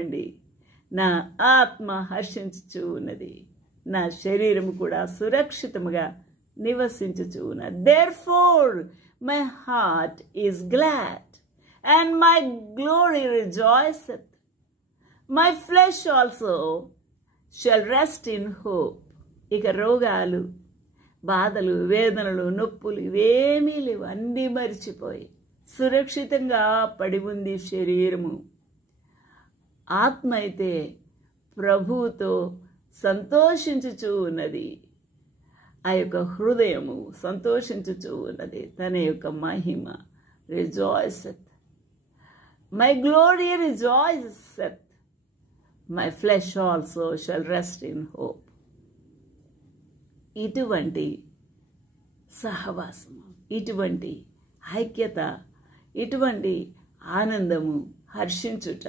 అండి, నా ఆత్మ హర్షించుచూ ఉన్నది, నా శరీరము కూడా సురక్షితముగా నివసించుచూ ఉన్నది. Therefore my heart is glad and my glory rejoiceth. My flesh also shall rest in hope. ఇక రోగాలు, బాధలు, వేదనలు, నొప్పులు ఇవేమీ లేవు. అన్నీ మరిచిపోయి సురక్షితంగా పడి ఉంది శరీరము. ఆత్మ అయితే ప్రభువుతో సంతోషించుచూ ఉన్నది. ఆ యొక్క హృదయము సంతోషించుచూ ఉన్నది. తన యొక్క మహిమ rejoiceth. My glory rejoiceth. My flesh also shall rest in hope. ఇటువంటి సహవాసము, ఇటువంటి ఐక్యత, ఇటువంటి ఆనందము, హర్షించుట